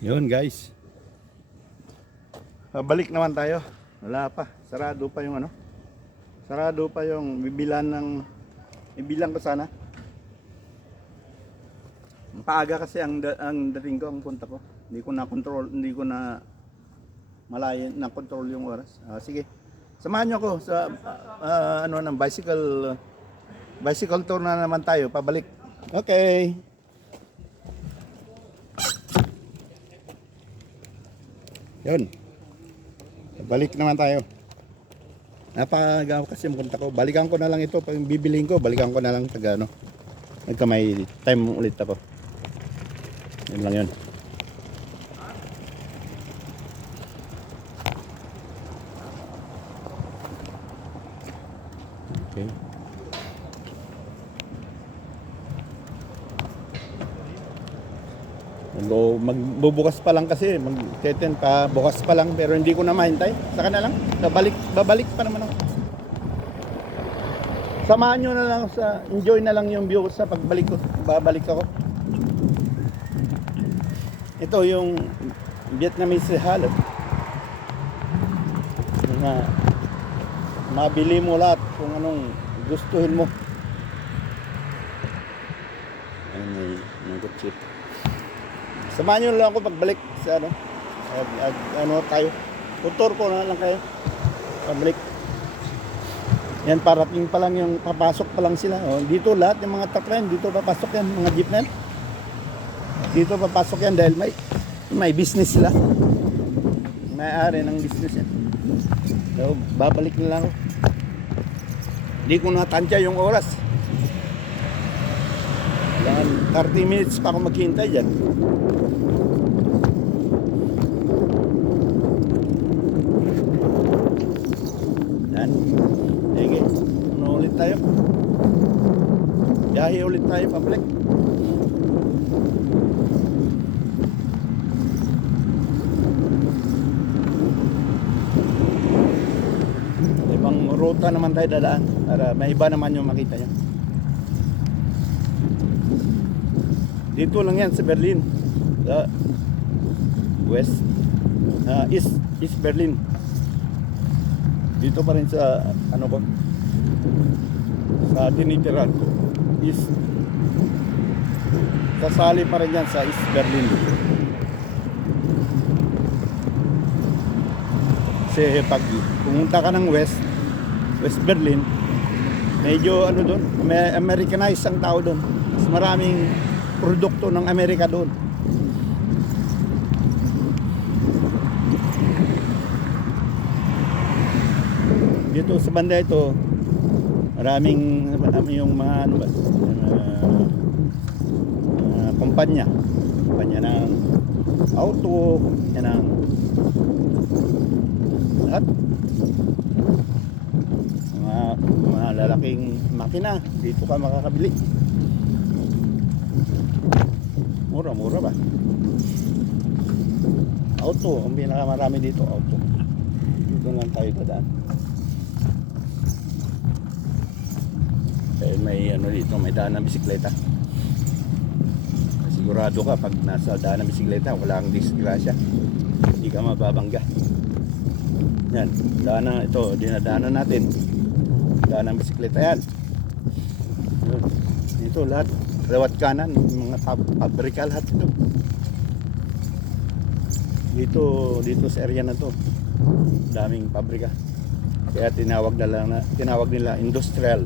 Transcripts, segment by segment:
Yun guys. Balik naman tayo. Wala pa. Sarado pa yung ano. Sarado pa yung bibilang ko sana. Paaga kasi ang dating ko, ang punta ko. Hindi ko na control, hindi ko na malayan na control yung oras. Sige. Samahan niyo ako sa ano ng bicycle tour na naman tayo pabalik. Okay. Yun. Balik naman tayo. Napagaw kasi yung punta ko. Balikan ko na lang ito. Pag bibiliin ko, balikan ko na lang pag ano. Nagka may time ulit ako. Yun lang yun. Okay. Magbubukas pa lang kasi, magteten pa bukas pa lang pero hindi ko na mahintay. Saka na lang, babalik pa naman ako. Samahan nyo na lang enjoy na lang yung view sa pagbalik ko, babalik ako. Ito yung Vietnamese halal. Na mabili mo lahat kung anong gustuhin mo. Ayun, may good chip. Samahan nyo lang ako pagbalik sa ano tayo. Tutor ko na lang kayo. Pagbalik. Yan, parating pa lang yung papasok pa lang sila. Dito lahat yung mga truck na yan, dito papasok yan, mga jeep na yan. Dito papasok yan dahil may business sila. May-ari ng business yan. So, babalik na lang ako. Hindi ko natansya yung oras. Yan, 30 minutes pa ako maghihintay dyan. Yan. Sige, ano ulit tayo? Biyahe ulit tayo pabalik. Ibang ruta naman tayo dadaan para may iba naman yung makita nyo. Dito lang yan sa Berlin, sa West, East Berlin. Dito pa rin sa ano ba, sa tinitirahan ko, East. Kasali pa rin yan sa East Berlin. Kasi pag pumunta ka ng West Berlin, medyo ano doon, may Americanized ang tao doon. Mas maraming produkto ng Amerika doon. Dito sa banda ito, marami yung mga ano ba, kumpanya ng auto, yan ang lahat. Mga lalaking makina, dito ka makakabili. Mura ba? Auto, ang pinakamarami dito, auto. Dito lang tayo dadaan. Eh, may ano dito, may daan ng bisikleta. Sigurado ka pag nasa daan ng bisikleta, wala kang disgrasya. Hindi ka mababangga. Yan, daan na ito, dinadaanan natin. Daan ng bisikleta yan. Ito lahat, lewat kanan, mga pabrika lahat ito. Dito sa area na to, daming pabrika. Kaya tinawag nila industrial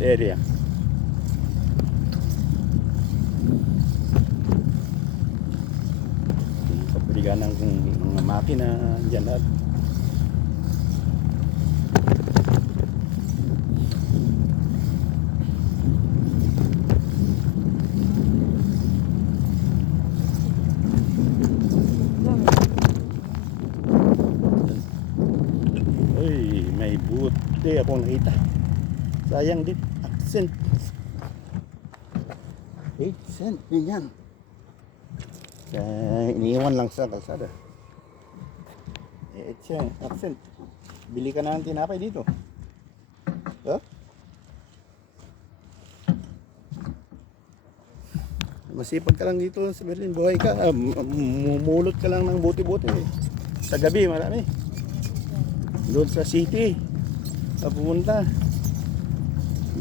area. Pabrika ng mga makina dyan lahat. May buti akong nakita. Sayang din, accent. 8 cent din yan. Kaya iniiwan lang sa kalsada. 8 cent, accent. Bili ka na ng tinapay dito. Masipag ka lang dito sa Berlin. Buhay ka. Mumulot ka lang ng buti-buti. Sa gabi, marami. Doon sa city. Pupunta.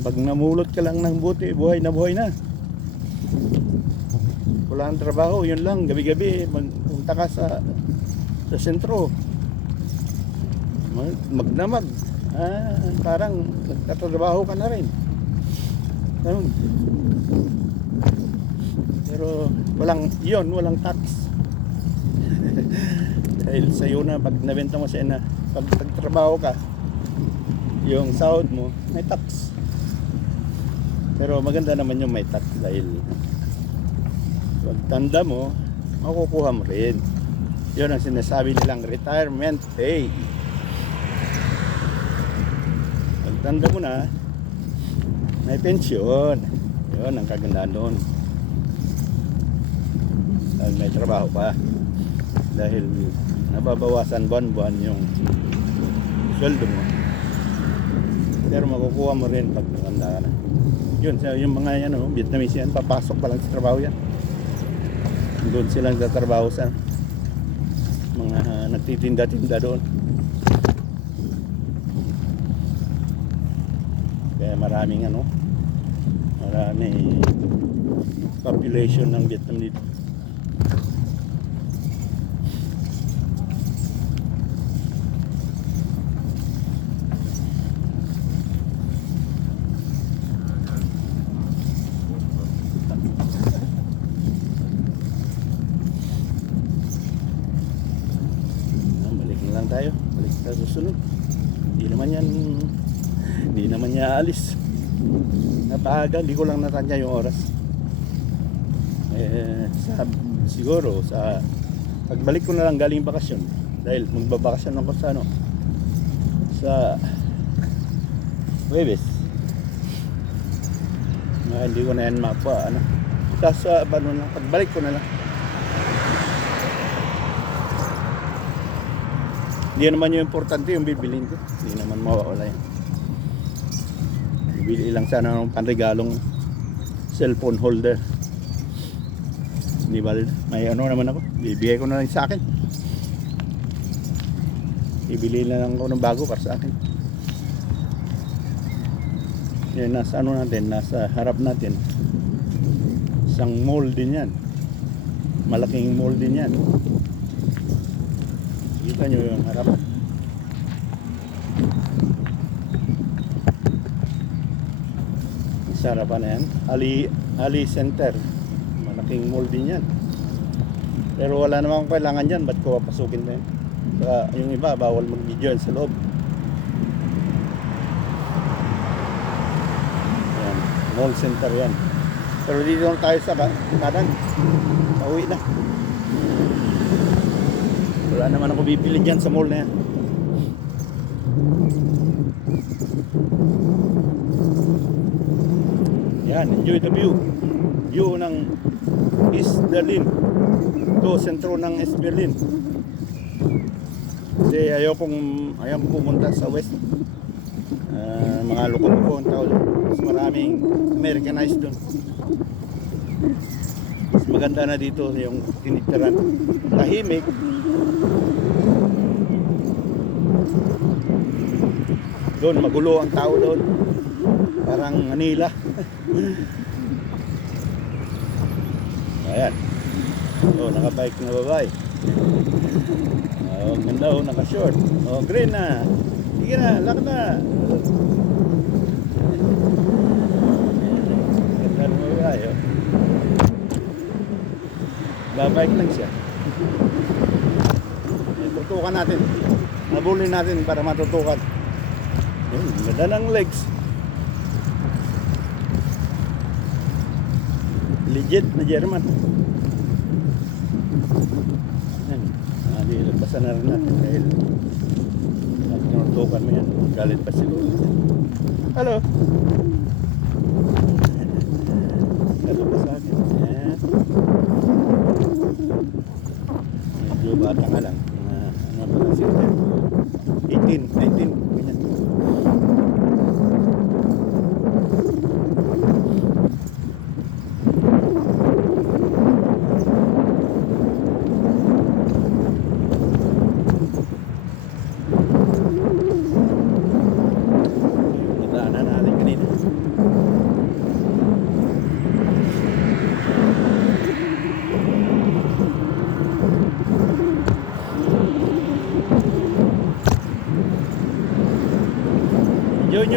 Pag namulot ka lang ng buti, buhay na buhay na. Wala ang trabaho, yun lang. Gabi-gabi, magpunta ka sa sentro. Magdamag. Parang nagtatrabaho ka na rin. Ganun. Pero walang tax. Dahil sa'yo na, pag nabenta mo siya na, pag nagtrabaho ka, yung sahod mo, may tax. Pero maganda naman yung may tax dahil pag tanda mo, makukuha mo rin. Yun ang sinasabi nilang retirement pay. Pag tanda mo na, may pensyon. Yun ang kagandaan doon. Dahil may trabaho pa. Dahil nababawasan buwan-buwan yung sweldo mo. Pero makukuha mo rin pag matanda ka na. Yun, yung mga yan, Vietnamese yan, papasok pa lang sa trabaho yan. Doon silang tatrabaho sa mga nagtitinda-tinda doon. Kaya maraming maraming population ng Vietnam dito. Tayo balik sa susunod. Hindi naman niya alis. Napaaga, hindi ko lang natanya yung oras. Siguro sa pagbalik ko na lang galing bakasyon, dahil magbabakasyon ako sa Huwebes. Hindi ko na yan mapa sa pagbalik ko na lang. Hindi naman yung importante yung bibilin ko. Hindi naman mawawala yan. Bibili lang sana ng panregalong cellphone holder. Hindi ba? May naman ako. Bibigay ko na lang sa akin. Ibili na lang ako ng bago para sa akin. Yan, nasa natin, nasa harap natin. Isang mall din yan. Malaking mall din yan. Kita nyo yung harapan. Sa harapan na yan, Ali Center. Malaking mall din yan. Pero wala namang kailangan dyan. Ba't ko papasukin na yan? Saka yung iba, bawal mag-video sa loob. Yan, mall center yan. Pero dito lang tayo sa kanan. Pauwi na. Wala naman ako bibili dyan sa mall na yan. Yan, enjoy the view. View ng East Berlin. Ito, sentro ng East Berlin. Kasi ayaw pumunta sa West. Mga loko-loko ang tao. Mas maraming Americanized doon. Mas maganda na dito yung tinitirahan. Tahimik. Doon magulo ang tao doon. Parang Manila. Ayan. Nakabike na babae. Ganda naka-short. Green na. Sige na, lakad na. Ganda na babae. Babike lang siya. Tutukan natin. Nabulin natin para matutukan. Ganda ng legs. Legit na German. Ilagpasan na rin natin dahil tinutukan mo yan. Galit pa siguro. Hello. Hello pa sa akin. Medyo bata nga lang. Ano pa lang siya? 18, 19. Ganyan.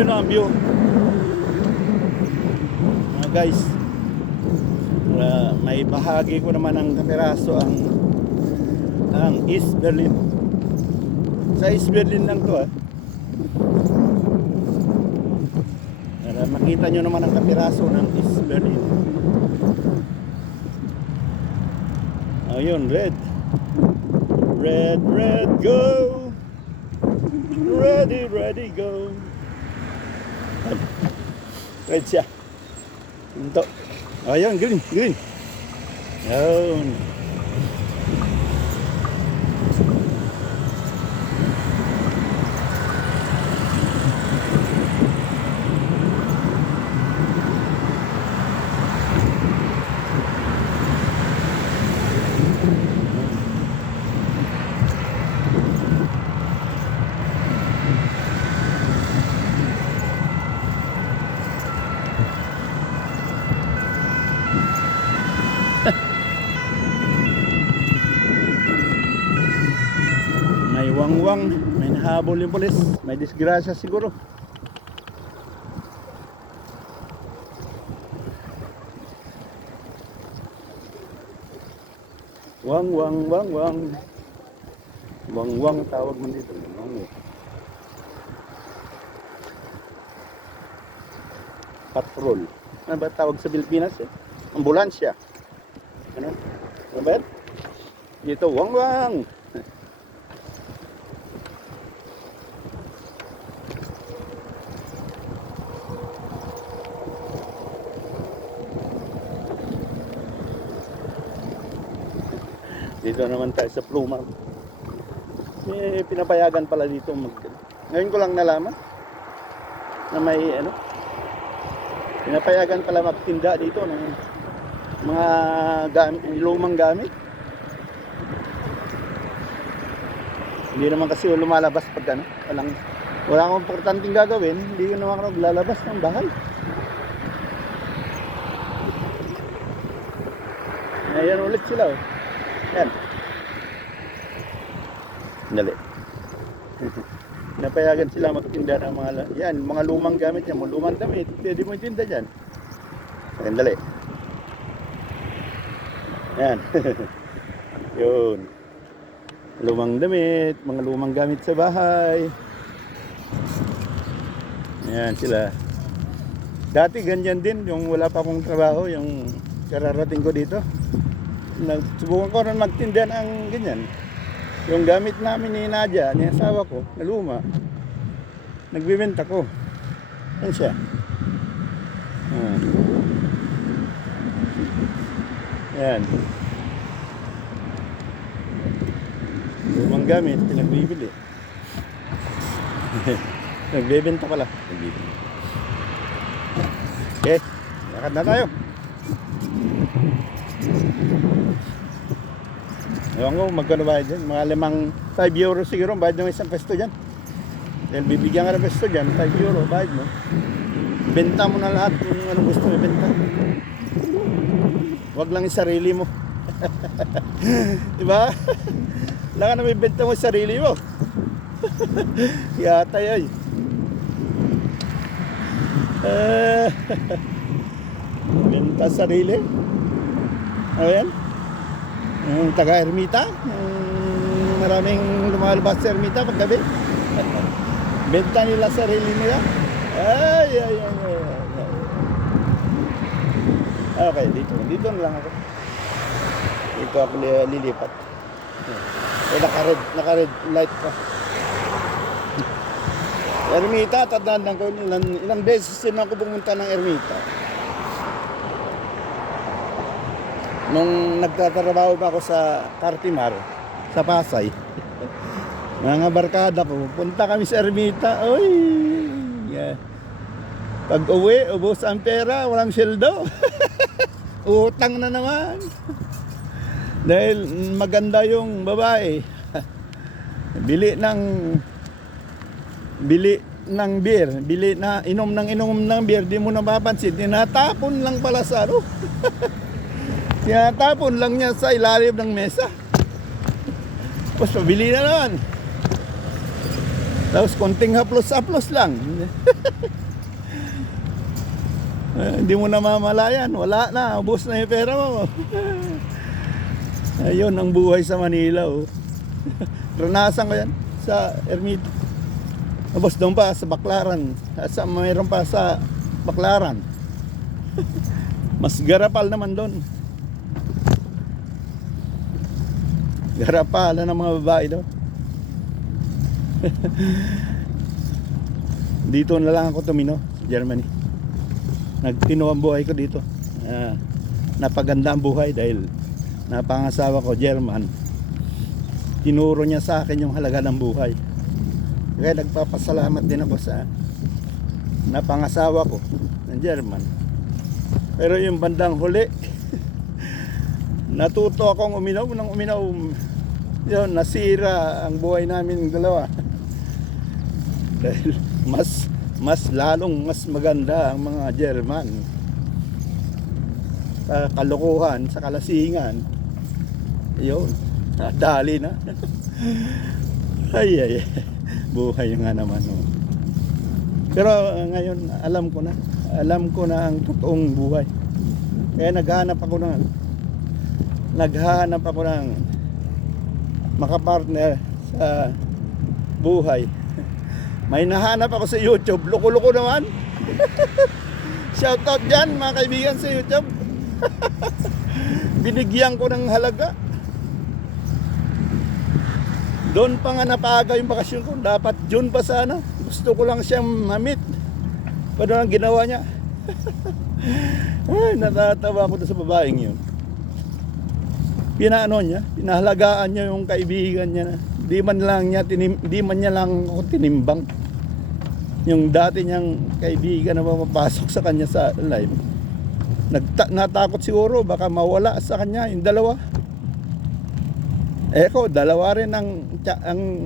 nyo na ang view. Guys, may bahagi ko naman ng kapiraso ang East Berlin. Sa East Berlin lang to para makita nyo naman ang kapiraso ng East Berlin. Ayun, red. Red, red, go. Ready, ready, go. Red siya. Ito. Ayun, green, green. Ayun. May wangwang, may nahabol yung pulis, may disgrasya siguro. Wangwang, wangwang. Wangwang tawag man dito. Patrol. Ano ba tawag sa Pilipinas Ambulansya. Ano? Ano ba yan? Dito, wangwang. Dito naman tayo sa Pluma. Pinapayagan pala dito ngayon ko lang nalaman na may pinapayagan pala magtinda dito ng mga lumang gamit. Hindi naman kasi lumalabas pag wala akong importanteng gagawin, hindi ko naman ako lalabas ng bahay. Ayan ulit sila Yan. Dali. Napayagan sila magtinda ng mga lumang gamit yan, mga lumang damit. Pwede mo itinda dyan. Ayan, dali. Yan. Yun. Lumang damit, mga lumang gamit sa bahay. Ayan sila. Dati ganyan din, yung wala pa akong trabaho, yung kararating ko dito. Subukan ko rin magtinda ng ganyan. Yung gamit namin ni Nadia, ni asawa ko, na luma, nagbibenta ko. Yan siya. Yan. Lumang gamit, pinagbibili. Nagbibenta pala. Nagbibili. Okay, lakad na tayo. Ewan ko, magkano bayad dyan? Mga 5 euro siguro, bayad ng isang pesto dyan. Dahil bibigyan ka ng pesto dyan, 5 euro, bayad mo. Benta mo na lahat kung ano gusto mo benta. Huwag lang yung sarili mo. Diba? Wala ka na may benta mo yung sarili mo. Yata yun. Benta sarili. Ano yan? Yung taga-ermita, maraming lumalabas sa ermita paggabi. Benta nila sarili nila. Ay. Okay, dito na lang ako. Dito ako lilipat. Naka-red light pa. Ermita, tatandaan ko ilang beses din ako pumunta ng ermita. Nung nagtatrabaho pa ako sa Cartimar, sa Pasay, mga barkada ko, punta kami sa ermita. Oy! Yeah. Pag uwi, ubos ang pera, walang sweldo. Utang na naman. Dahil maganda yung babae. Bili ng beer, inom ng beer, di mo napapansin, tinatapon lang pala sa tinatapon lang niya sa ilalim ng mesa. Tapos pabili na naman. Tapos konting haplos-haplos lang. Hindi mo na mamalayan. Wala na. Ubus na yung pera mo. Ayun ang buhay sa Manila. Oh. Ranasan ko yan sa Ermita. Tapos doon pa sa Baclaran. Mayroon pa sa Baclaran. Mas garapal naman doon. Garapalan ng mga babae doon. Dito na lang ako tumino sa Germany. Nagtino ang buhay ko dito. Napaganda ang buhay dahil napangasawa ko German. Tinuro niya sa akin yung halaga ng buhay. Kaya nagpapasalamat din ako sa napangasawa ko ng German. Pero yung bandang huli, natuto akong uminaw ng uminaw. Yun, nasira ang buhay namin dalawa. Dahil mas lalong mas maganda ang mga German. Sa kalokohan, sa kalasingan. Yun, dali na. Ay. Buhay nga naman. Oh. Pero ngayon, alam ko na ang totoong buhay. Kaya naghahanap ako ng makapartner sa buhay. May nahanap ako sa YouTube. Loko-loko naman. Shoutout dyan mga kaibigan sa YouTube. Binigyan ko ng halaga. Doon pa nga napaga yung bakasyon ko. Dapat June pa sana. Gusto ko lang siyang mamit. Pero ang ginawa niya. Ay, natatawa ko sa babaeng yun. Pinaano niya, pinahalagaan niya yung kaibigan niya na di man niya lang ako tinimbang. Yung dati niyang kaibigan na mapapasok sa kanya sa live. Natakot siguro baka mawala sa kanya yung dalawa. Ko, dalawa rin ang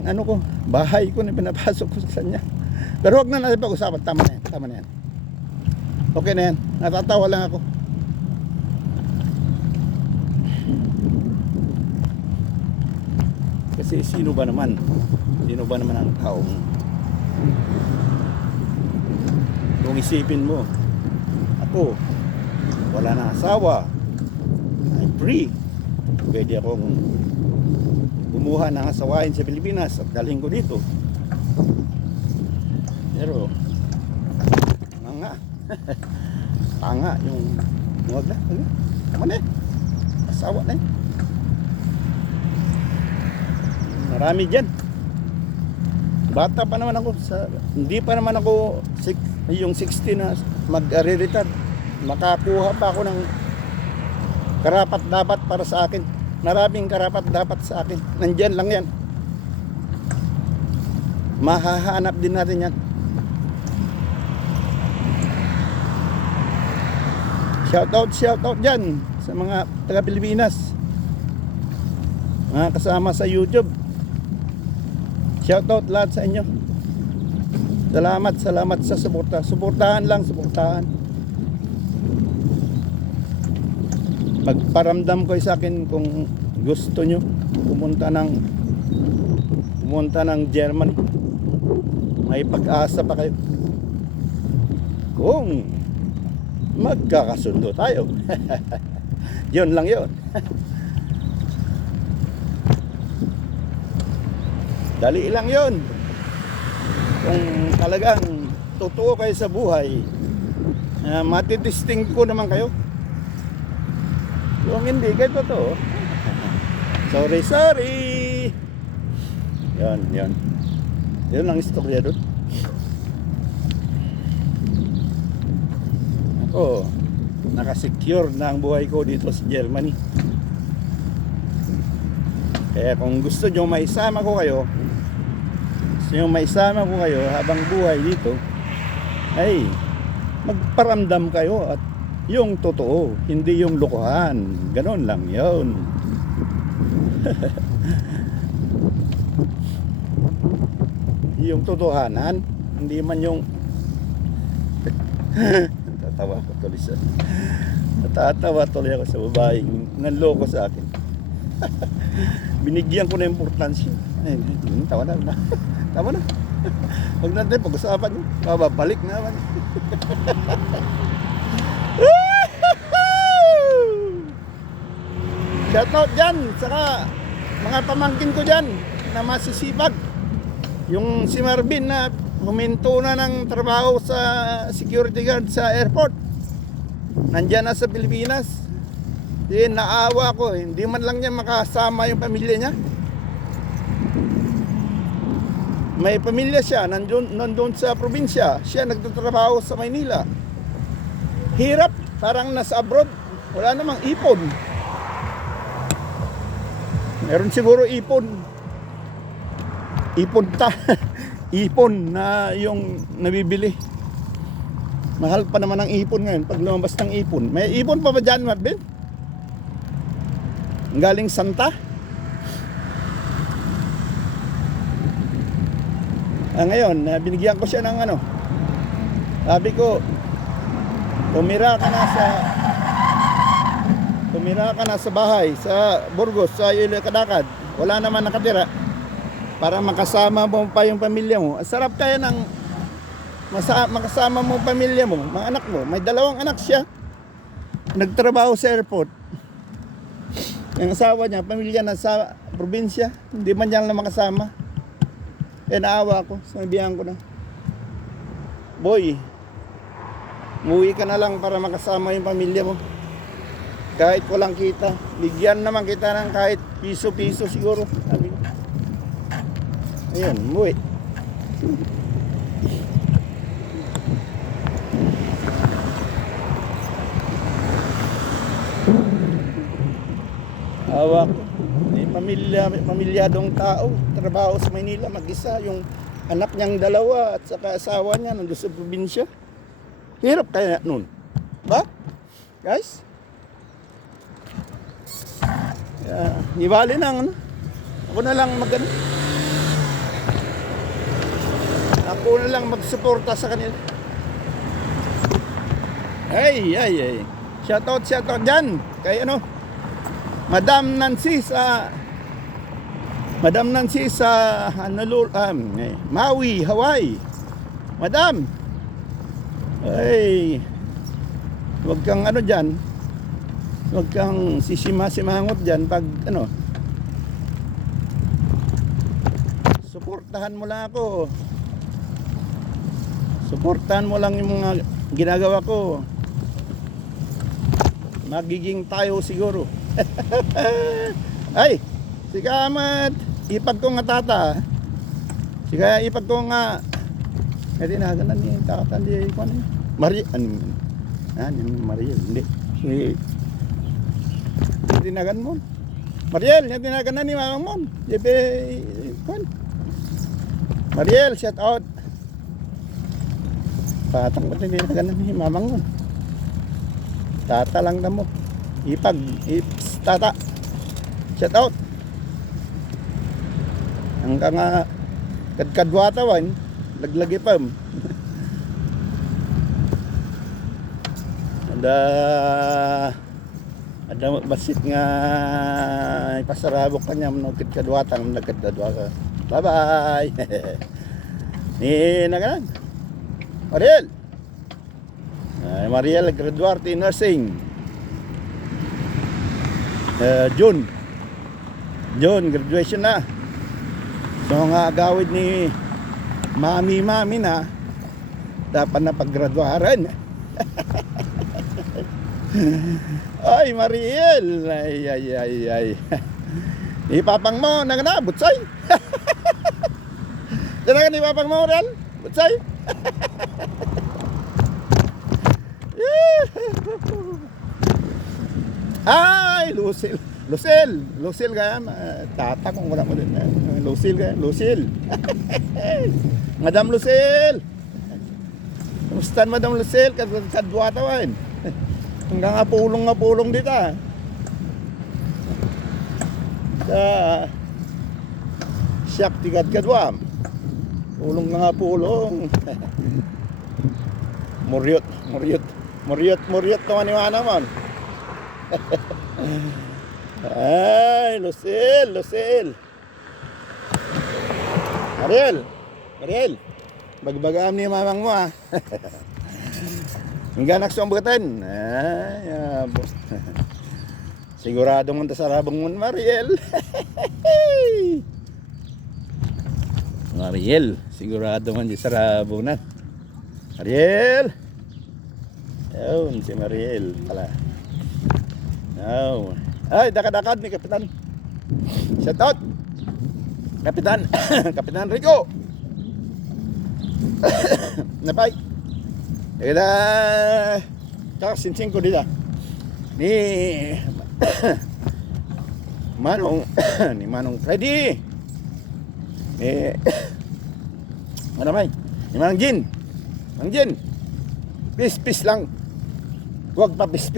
ano ko, bahay ko na pinapasok ko sa kanya. Pero wag na natin pag-usapan, tama na yan. Okay na yan, natatawa lang ako. Kasi sino ba naman ang taong kung isipin mo, ako wala na asawa, I'm free, pwede akong kumuha ng asawain sa Pilipinas at dalhin ko dito. Pero tanga yung wag na, tama na, asawa na. Marami dyan. Bata pa naman ako, hindi pa naman ako yung 60 na mag-re-retard. Makakuha pa ako ng karapat dapat para sa akin. Maraming karapat dapat sa akin. Nandyan lang yan. Mahahanap din natin yan. Shoutout dyan sa mga taga Pilipinas, mga kasama sa YouTube. Shoutout lahat sa inyo. Salamat sa suporta. Suportahan. Magparamdam ko sa akin kung gusto nyo pumunta ng Germany. May pag-asa pa kayo. Kung magkakasundo tayo. Yun lang yun. Dali lang yun. Kung talagang totoo kayo sa buhay, matitesting ko naman kayo. Kung hindi kayo totoo, sorry. Yan ang istorya doon. Ako, nakasecure na ang buhay ko dito sa Germany. Kaya kung gusto nyo maisama ko kayo habang buhay dito, ay magparamdam kayo at yung totoo, hindi yung lokohan. Ganon lang yun. Yung totohanan, hindi man yung Natatawa tuloy ako sa babaeng nanloko sa akin. Binigyan ko na importansya. Tama na. Huwag natin pag-usapan yun. Mababalik naman. Shoutout dyan. Saka mga pamangkin ko dyan na masisipag. Yung si Marvin na huminto na ng trabaho sa security guard sa airport. Nandyan na sa Pilipinas. Naawa ko. Hindi man lang niya makasama yung pamilya niya. May pamilya siya, nandun sa probinsya. Siya nagtatrabaho sa Maynila. Hirap, parang nasa abroad. Wala namang ipon. Meron siguro ipon. Ipon na yung nabibili. Mahal pa naman ang ipon ngayon pag lumabas ng ipon. May ipon pa ba dyan, Marvin? Galing Santa? Ngayon, binigyan ko siya ng ano. Sabi ko, tumira ka na sa bahay, sa Burgos, sa Kadakad. Wala naman nakatira. Para makasama mo pa yung pamilya mo. Sarap kaya ng makasama mo pamilya mo, mga anak mo. May 2 anak siya. Nagtrabaho sa airport. Yung asawa niya, pamilya na sa probinsya. Hindi man niya lang makasama. Naawa ko, sinabihan ko na, boy, umuwi ka na lang para makasama yung pamilya mo. Kahit walang kita, bigyan naman kita ng kahit piso-piso siguro. Sabi ko. Ayun, umuwi. Awa ko. May pamilyadong tao, trabaho sa Maynila, mag-isa, yung anak niyang 2 at saka asawa niya nandun sa probinsya. Hirap kaya nun. Ba? Guys? Ibali na ano? Ako na lang Ako na lang magsuporta sa kanila. Hey. Shoutout dyan. Kay ano? Madam Nancy sa Maui, Hawaii. Madam. Ay. Huwag kang ano diyan. Huwag kang sisima-simangot diyan pag ano. Suportahan mo lang ako. Suportahan mo lang yung mga ginagawa ko. Magiging tayo siguro. Ay, si Kamat, ipag ko nga tata. Si kaya ipag ko nga. Eh tinagan na niya, kakatan di ko ano. Maria, Mariel, hindi. Tinagan mo. Mariel, yung tinagan na ni Mamang mo. Jepe, kon. Mariel, shout out. Patang ko tinagan na ni Mamang mo. Tata lang na mo. Tata. Shout out. Hanggang kadkadwatawan, laglagi pa. Ada basit nga ipasarabok kanya menukit kadwatang nagkadwadwa. Bye bye. Ni naganan. Mariel. Mariel graduate in nursing. June graduation na. So nga agawid ni mami na dapat na paggraduaran. Ay Mariel, ay. Ipapang mo na butsay. Talaga ni papang mo Mariel, butsay. Ay, Lucille kaya tata kung wala mo din. Lucille. Madam Lucille. Kumusta Madam Lucille? Kadwa tawan. Hanggang nga pulong dito. Sa siyak tigad kadwa. Pulong nga pulong. Muryot naman yung naman. Ay, Lucille. Ariel, Mariel, bagbagaam ni mamang mo ah. Ang ganak sa ambutan. Ay, boss. Sigurado mo sa sarabong mo, Mariel. Mariel, sigurado man di sarabong na. Mariel. Yun, si Mariel pala. No. Ay, dakad-dakad ni Kapitan. Shout out. Kapitan. Kapitan Rico. Napay. Eda. Tsaka sinsing ko dito. Ni Manong ni Manong Freddy. Ano may? Ni Manong Jin. Manong Jin. Pis lang. Huwag pa pis.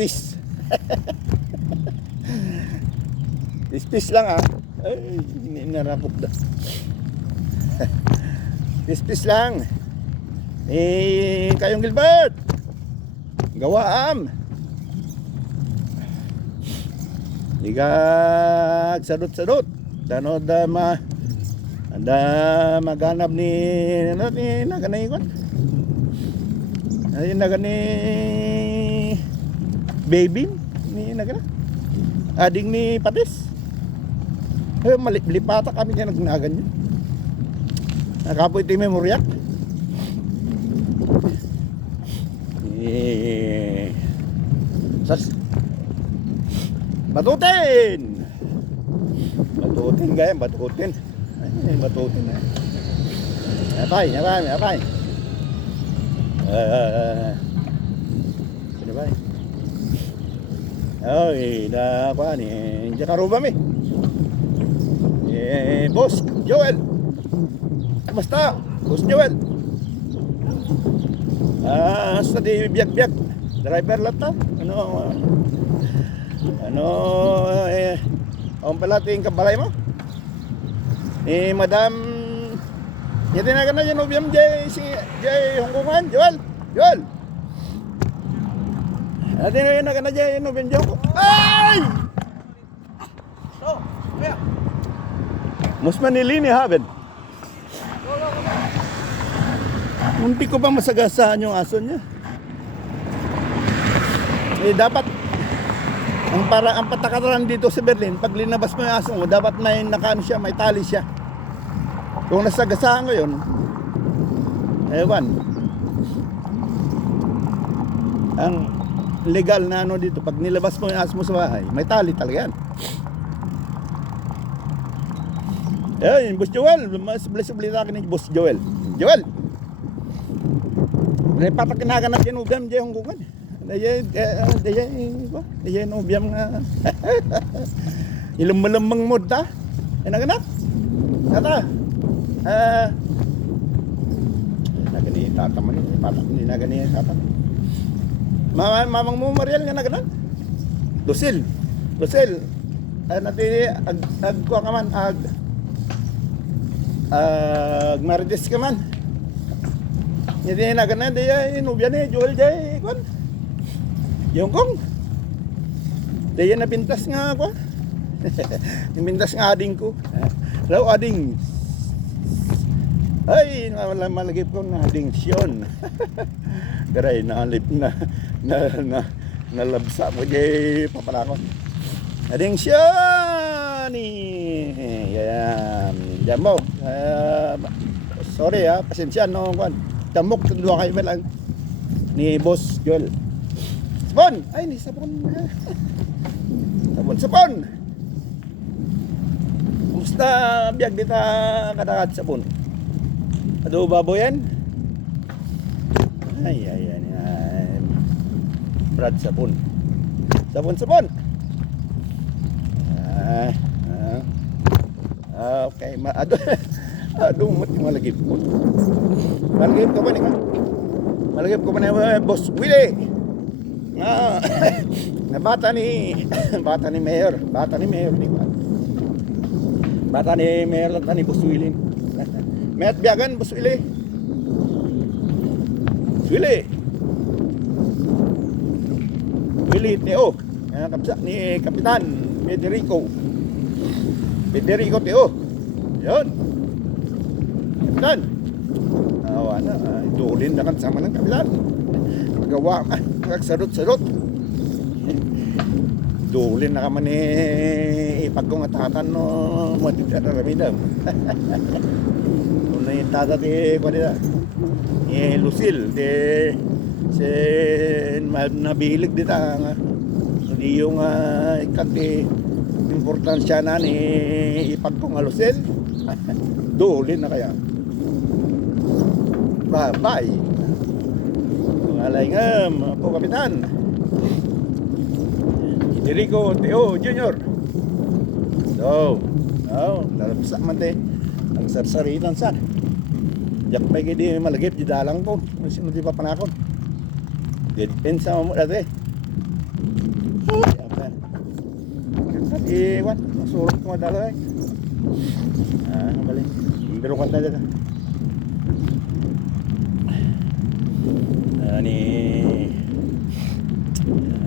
Pis lang ah. Ay, narapok na. Pis lang. Kayong Gilbert. Gawaam. Igag sadot-sadot. Dano da maganap ni naganay ko. Ay nagani baby ni nagana. Ading ni Patis. Malipata kami nga nagnagan yun. Nakapoy ito yung memoryak. Batutin! Batutin gaya, batutin. Ay, batutin na. Yapay. Sino ba? Ay, nakuha ni Jakaruba mi. Boss Joel. Kumusta? Boss Joel. Sa di biyak-biyak. Driver lang ta. Ang palating kabalay mo? Madam Yati na ka na dyan, Ubiam si Hongkongan, Joel. Yati na ka na dyan, Ubiam Joko. Ay! Mas manilini haben. Munti ko pa masagasaan yung aso niya. Dapat ang patakataran dito sa Berlin, pag linabas mo yung aso mo, dapat may nakaan siya, may tali siya. Kung nasagasaan ko yun, ewan. Ang legal na dito, pag nilabas mo yung aso mo sa bahay, may tali talaga yan. Yung Boss Joel, mas bless-bless akin ni Boss Joel. May patakinagan na dyan, Ubiam, dyan yung kukan. Dayan Ubiam nga. Ilum-lumang mo ta. Anak-anak. Tata. Nagani tata man, patak ni nagani tata. Mamang mo Mariel nga naganan. Lusil. Nati kuha ka man marites ka man. Hindi naganan daya inubya ni Joel jay kon. Yung kong. Daya napintas nga ako. Napintas nga ading ko. Raw ading. Ay, malagip ko na addiction. Garay nalip na nalabsa mo jay paparakon. Addiction ni. Yan. Jamo. Sorry pasensya no kwan. Tamok dua kayo lang ni Boss Joel. Sabon! Ay, ni sabon. Sabon. Kumusta biyag dita kadakat sabon? Ado baboy yan? Ay. Brad sabon. Sabon. Okay, ado malagip. Malagip ka ba ni ka? Malagip ko ba ni Boss Willie? Na bata ni Mayor ni ba? Bata ni Mayor at ni Boss Willie. Met biyagan Boss Willie. Willie Teo. Kapsa ni Kapitan Federico Teo. Yun. Kapitan. Idulin na kan sama ng kabilan. Magawa man, magsarot-sarot. Idulin na ka man ipag kong atatan no, matitira na ramidam. Kung na yung tata ti, kwa nila, Lucille, si nabilig dita nga. Hindi yung ikanti importansya na ni ipag kong Lucille. Dulin na kaya. Bye-bye. Alay nga, po kapitan. Idirico Teo Junior. So, narapsa man te. Ang sarsaritan sa. Jak pa di malagip di dalang ko. Sino di pa panakon. Dead end sa mo dati. Iwan, masurot ko madala. Balik. Pero kanta dito.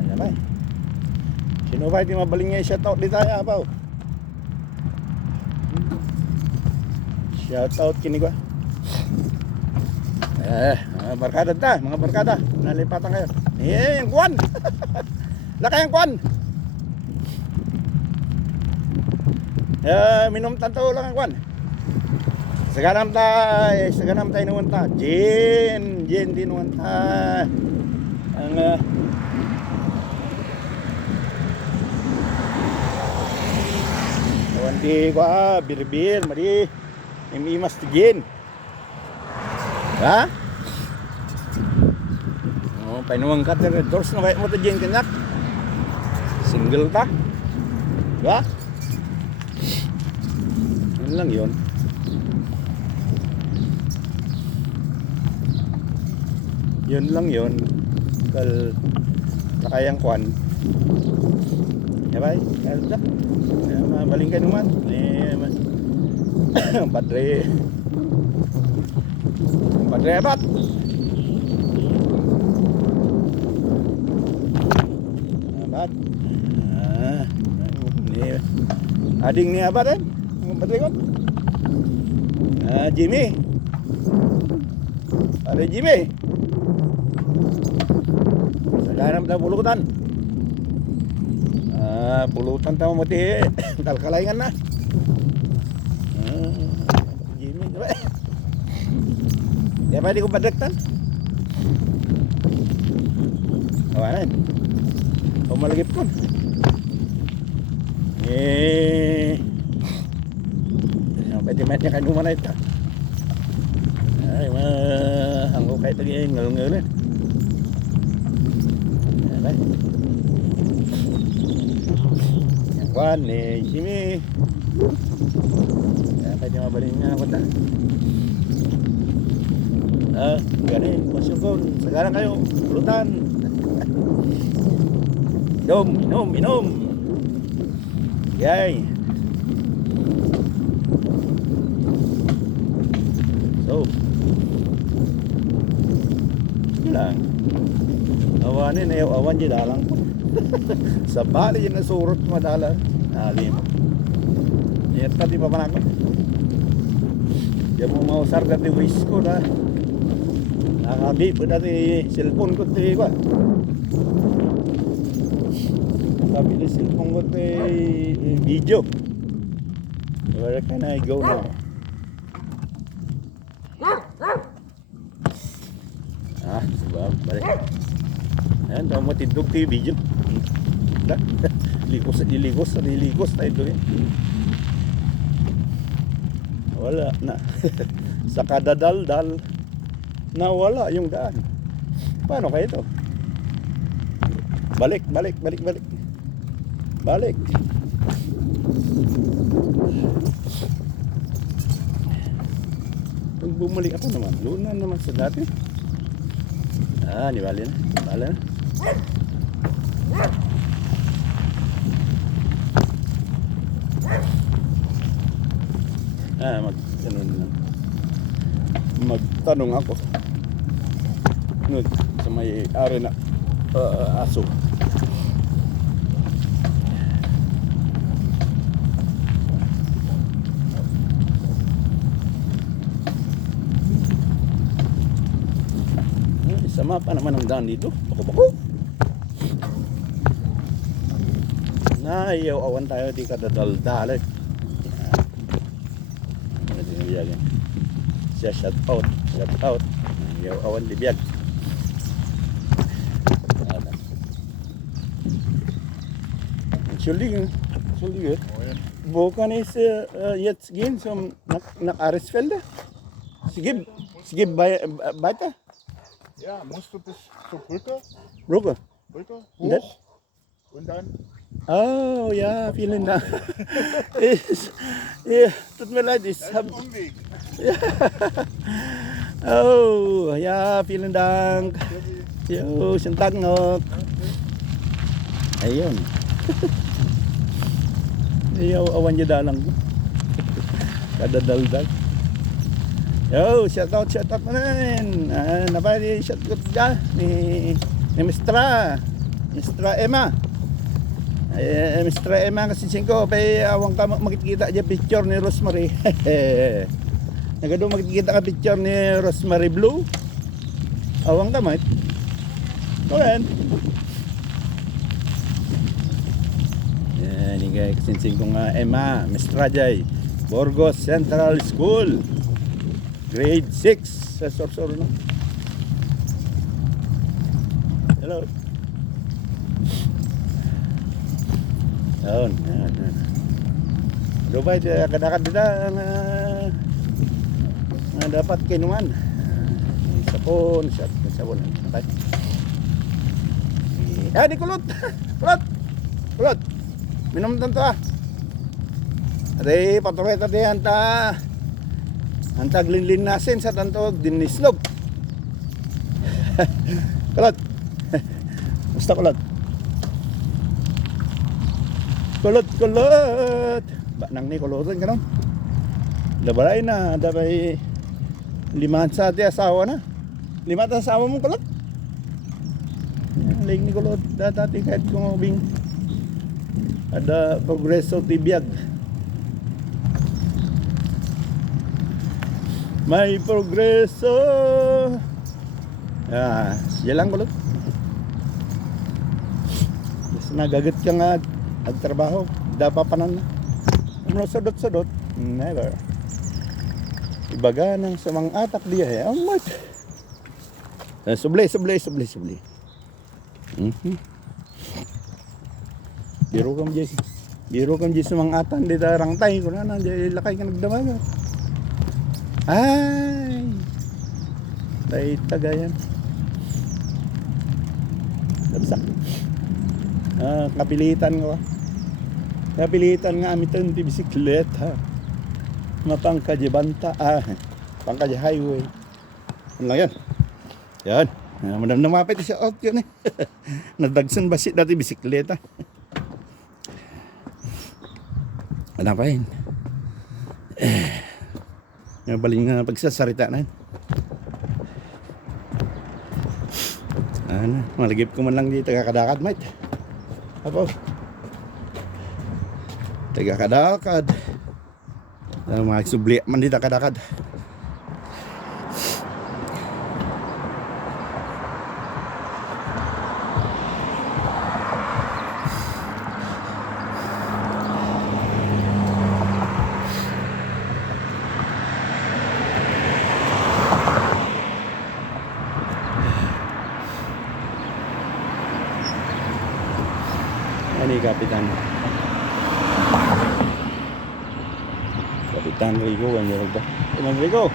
Namay. Sino ba iti mabaling niya shoutout di tayo apaw? Shoutout kini ko. Mga barkada ta, mga barkada. Nalipatan kayo. Yung kwan. Laka yung kwan. Minum tanto lang ang kwan. Saganam tayo naman ta. Jen din naman ta. Ang wanti ko bir mari imas ti Jen. Ha? Painuwang ka ta doors na kaya mo ta Jen kanyak. Single ta. Ba? Yun lang yun. Yun lang yun. Kal nakayang kwan. Yabay, kalda. Mabaling ka naman. Padre abat. Abat. Ading ni abat kan? Padre kon. Jimmy. Padre Jimmy. Sekarang kita pulutan. Pulutan tahu mati kalkalaingan na. Jimmy, coba. Dia apa di kupadektan? Kawanan. Malagip kon. Pwede-medya kayo naman na ito. Ay, hanggo kayo tagi ngal-ngal. Ayan. Yan kwan ni Jimmy. Yan, pwede mabaling nga ako ta. Galing, masyukon. Sagaran kayo, pulutan. Inom. Yay. So, yun lang. Awanin ayaw awan dyan dalang ko. Sa bali yun nasurot madala. Alim. Yan tadi pa panakot. Yan mo mausar dati wish ko na. Nakabi po dati cellphone ko tayo ba. Nakabi di cellphone ko tayo video. Where can I go now? Sebab balik. Ayan, tayo mo tindog tayo video. Liligos tayo doon. Wala na. Sa kadadaldal nawala yung daan. Paano kaya ito? Balik. Pag bumalik ako naman, luna naman sa dati. Nibali na. Magtanong ako sa may ari na aso. Tama pa naman ang daan dito. Bako-bako. Naiyaw-awan tayo di kadadal-dal eh. Yan. Siya shout out. Naiyaw-awan di biyag. Entschuldigung. Wokan is jetzt gehen zum nach Aresfelde? Sie geben weiter? Ja, musst du bis zur Brücke, Brücke. Und dann? hoch und dann. Oh ja, vielen Dank. Ja, tut mir leid, ich Das ist habe. ein Umweg. Oh ja, vielen Dank. Yo, schönen Tag noch. Ayun. Ayaw, awan niya dalang. Kadadaldag. Yo, shout out mo na rin. Napali, shout out ka ni Mistra Emma. Mistra Emma kasi singko, pay awang ka makikita dyan picture ni Rosemary. Nagado makikita ka picture ni Rosemary Blue. Awang ka, mate. Go ahead. Yan, yung kasinsing ko nga Emma Mistrajay, Burgos Central School, grade 6 sa Sorsogon, no? Hello. Yan. Dubai, kadakad dito dapat kinuman. Sapon, sabon. Okay. Di kulot. Kulot. Minum tanto ah. Ade patoreta di anta. Anta glinlin nasin sa tanto dinislog. Kulot. Basta kulot. Kulot. Ba nang ni kulotan kanon. Labaray na dabay limahan sa ati asawa na. Lima ta asawa mo kulot. Ling ni kulot dati kahit kumabing ada progreso tibiyag. May progreso. Siya lang kulot. Yes, nagagat ka nga agtrabaho. Dapapanan na. Ano sudot-sudot? Never. Ibaga ng samang atak diya. Amat. Subli. Biro kam dyan sa mga atan di darangtay ko na nandiyan lakay ka nagdamaga. Ay dahil tagayan labsak. Kapilitan nga amitan di bisikleta mapangkajibanta pangkaja highway ano lang yan madam namapit siya out yun eh. Nadagsan basit dati bisikleta. Ano pa yun? Baling na pagsasarita na yun. Malagip ko man lang dito tagakadakad, mate. Apo. Tagakadakad. Mga subli man dito kadakad. Ini Kapitan Rico kan meron ba? Kapitan Rico.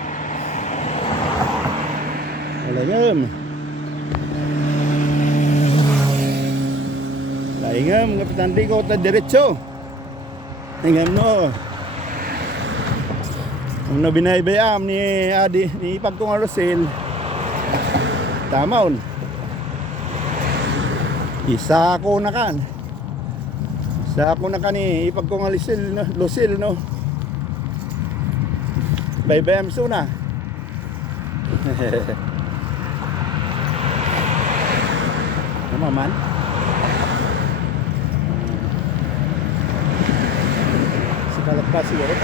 Laingam Kapitan Rico ta diretso. Tingnan no. Ang binaybayam ni Adi ni Pagkong Rosel. Tamaon. Isa ko na kan. Sa ako na kani ipag ko nga Lucille no. Baybayam suna. Nama man. Sebalat pa siguro.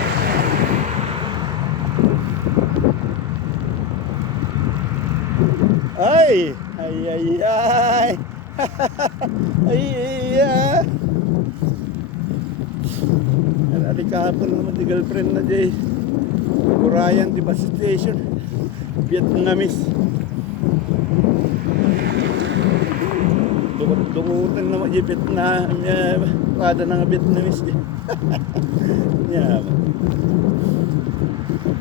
Ay ay, ay, ay. Ay, ay. Narari kahapon naman di girlfriend na Jay. Kurayan di bus station. Vietnamese. Dungutan naman di Vietnam. Pada ng Vietnamese di. Yeah.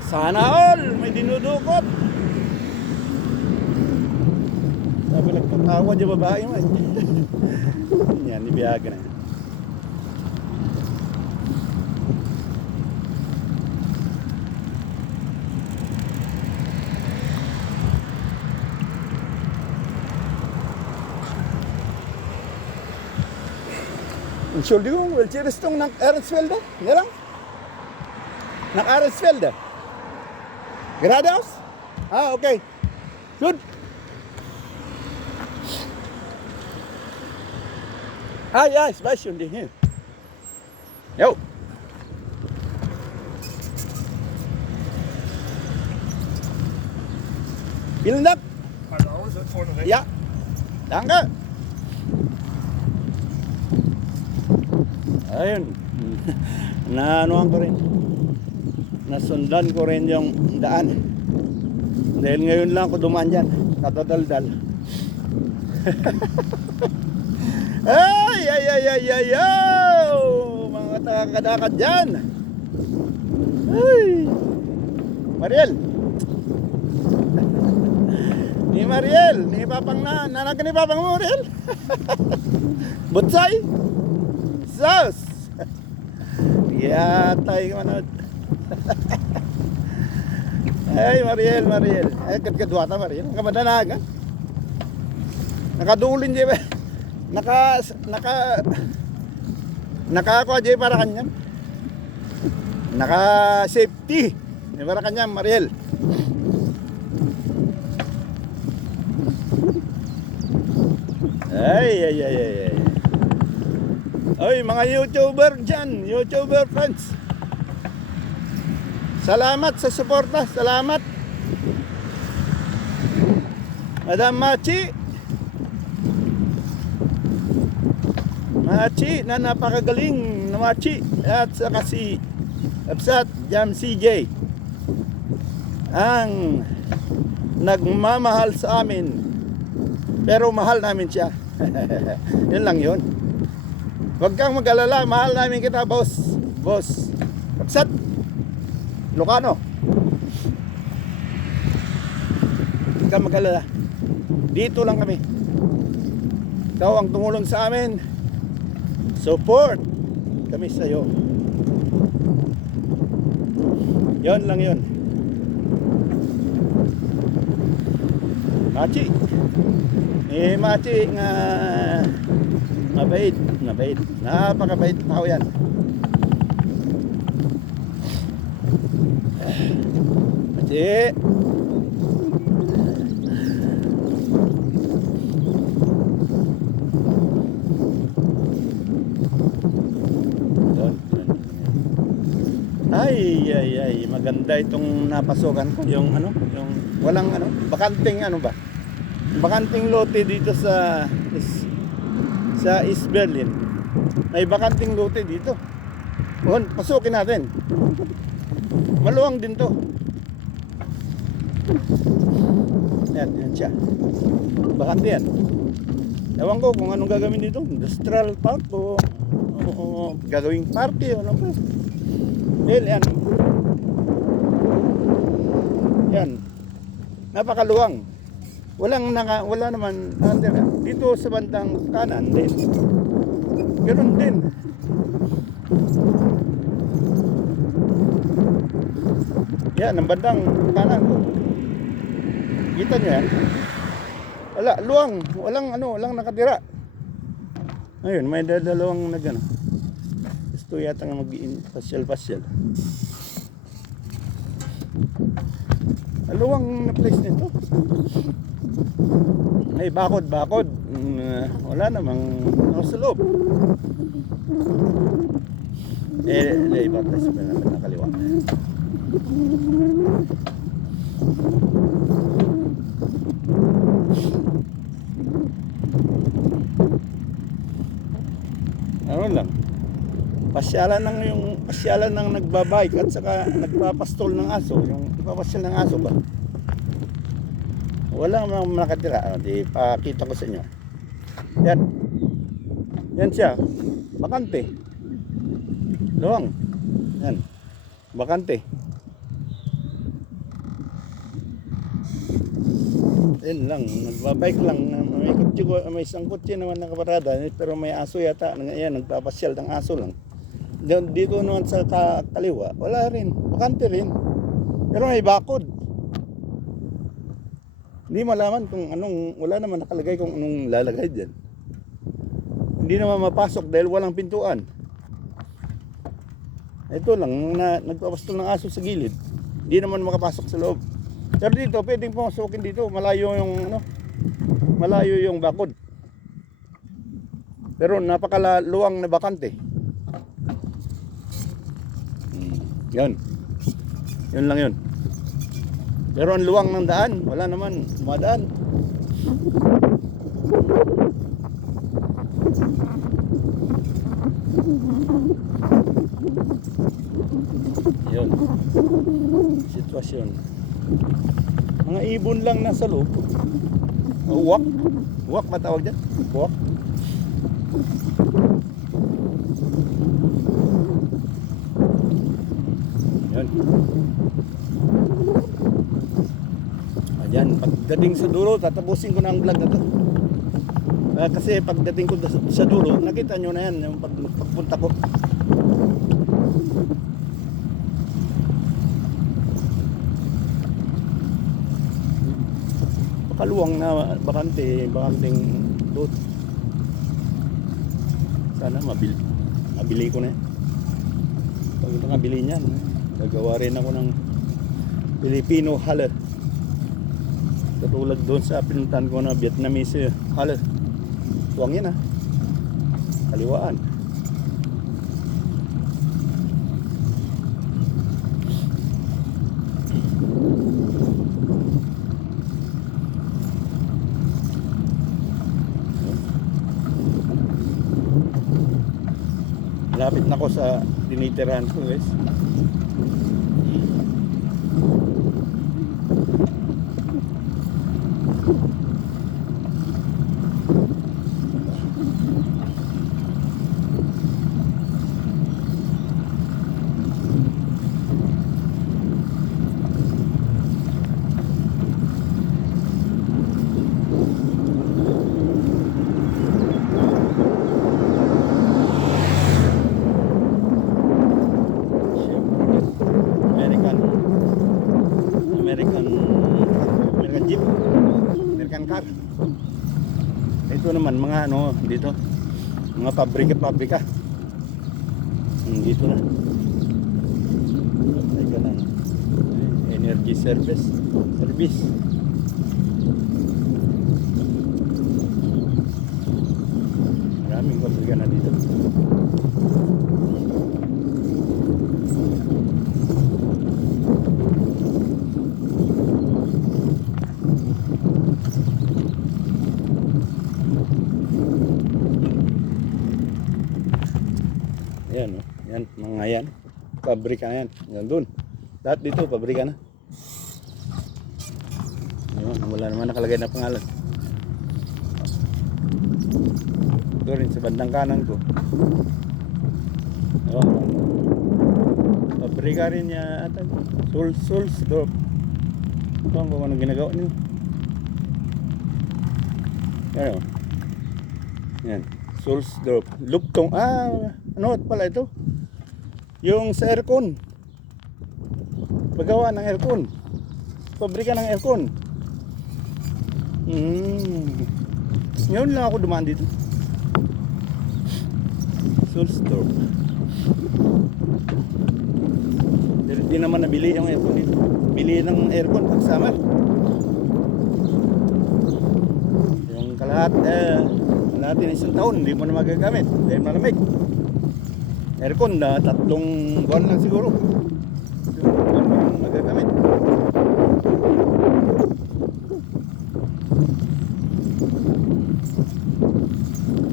Sana all may dinudukot. Sabi nagpatawa di babae mo. Yan, ibiyaga na. Entschuldigung, welche Richtung nach Ehrensfelde? Ja lang? Nach Ehrensfelde? Geradeaus? Ah, okay. Gut. Ah, ja, ich weiß schon, die hier. Jo. Vielen Dank. Hallo, ist das vorne rechts? Ja. Danke. Ayun. Naanuhan ko rin. Nasundan ko rin yung daan. Dahil ngayon lang ako dumaan dyan. Katadaldal. Ay, ay, ay, ay, ay, ay, mga taga-kadakad dyan. Ay. Mariel. Ni Mariel. Ni Papang nanak ni Papang mo, Mariel. Butsay. Sus. Yatay ka manood. Ay, Mariel, Mariel. Ay, kadkadwa ta, Mariel. Kamadanagan. Nakadulin di ba? Naka di para kanyang. Naka safety. Di para kanyang, Mariel. Ay, ay, ay, ay, ay. Oy, mga YouTuber dyan, YouTuber friends. Salamat sa suporta, salamat. Madam Machi. Machi na napakagaling na Machi. At saka si Absat Jam CJ. Ang nagmamahal sa amin. Pero mahal namin siya. Yun lang yun. Huwag kang mag-alala, mahal namin kita, boss. Boss. Kapsat. Lucano. Huwag kang mag-alala. Dito lang kami. Ikaw ang tumulong sa amin. Support kami sa iyo. Yon lang yon. Machi. Machi nga mabait, mabait. Napakabait tao yan. Machi. Ay, ay, ay, maganda itong napasokan ko, yung ano, yung walang ano, bakanting ano ba? Bakanting lote dito sa East Berlin. May bakanting lote dito. Yun, pasukin natin. Maluwang din to. Yan, yan siya. Bakante yan. Ewan ko kung anong gagawin dito. Industrial park o gagawing party o ano ba. Dahil yan. Yan. Napakaluwang. Wala naman dito sa bandang kanan din. Ganoon din. Yan, ang bandang kanan. Kita nyo yan? Wala, luwang. Walang nakatira. Ayun, may dalawang nagano. Gusto yata nga mag-pasyal-pasyal. Luwang na place nito. Ay, bakod. Wala namang sa loob. Iba tayo sa nakaliwa. ano lang, pasyalan ng nagbabike at saka nagpapastol ng aso, yung ipapasyal ng aso ba? Wala mang nakatira. Di pakita ko sa inyo. Yan. Yan siya. Bakante. Luwang. Yan. Bakante. Yan lang. Nagbabike lang. May isang kutsi naman nakaparada. Pero may aso yata. Yan, nagpapasyal ng aso lang. Dito naman sa kaliwa, wala rin. Bakante rin. Pero may bakod. Hindi malaman kung anong, wala naman nakalagay kung anong lalagay dyan. Hindi naman mapasok dahil walang pintuan. Ito lang, nagpapastol ng aso sa gilid. Hindi naman makapasok sa loob. Pero dito, pwedeng pumasukin dito. Malayo yung bakod. Pero napakaluwang na bakante. Yan. Yun lang yun. Pero ang luwang ng daan, wala naman dumadaan. Yun. Sitwasyon. Mga ibon lang nasa loob. Uwak. Uwak ba tawag dyan? Uwak. Yun. Ayan, pagdating sa dulo, tatapusin ko na ang vlog na to. Kasi pagdating ko sa dulo, nakita nyo na yan, yung pagpunta ko. Pakaluwang na bakanting load. Sana mabili ko na yan. Pag ito nga bili niyan, gagawa rin ako ng Filipino halal. Katulad doon sa pinuntan ko na Vietnamese halal. Tuwang yan kaliwaan. Malapit na ako sa tinitirahan ko, guys. American Jeep, American car. Ito naman mga dito, mga pabrika. Dito na. Pabrika ng energy service. Maraming pabrika na dito. Yan, yan, mga yan. Pabrika yan. Yan doon. Lahat dito, pabrika na. Ayun, wala naman nakalagay na pangalan. Ito rin sa bandang kanan ko. Ayun. Pabrika rin niya ata. Souls Drop. Ito ang kung anong ginagawa nila. Ayun. Yan. Souls Drop. Luptong. Ano pala ito? Yung sa aircon. Paggawa ng aircon. Pabrika ng aircon. Ngayon lang ako dumaan dito. Souls Drop. Hindi naman nabili yung aircon dito. Bili ng aircon pag summer. Yung kalahati ng isang taon, hindi mo na magagamit dahil malamig. Aircon na 3 buwan lang siguro. Magagamit.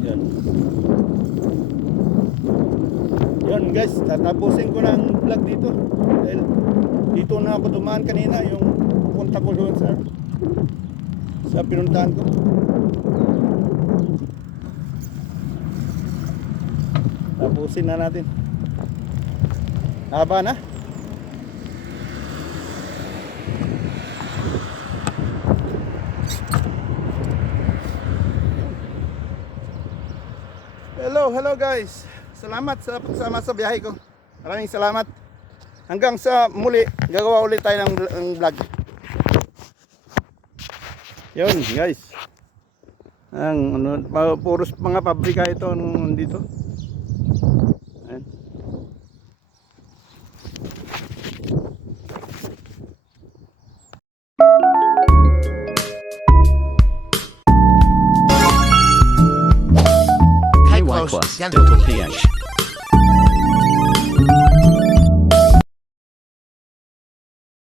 Yan. Yun guys, tatapusin ko na ang vlog dito. Dahil dito na ako dumaan kanina, yung punta ko doon sa pinuntahan ko. Tapusin na natin. Haba na. Hello guys. Salamat sa pagsama sa biyahe ko. Maraming salamat. Hanggang sa muli, gagawa ulit tayo ng vlog. Yun guys. Puros mga pabrika ito dito. Ayan. KY Plus Delta PH.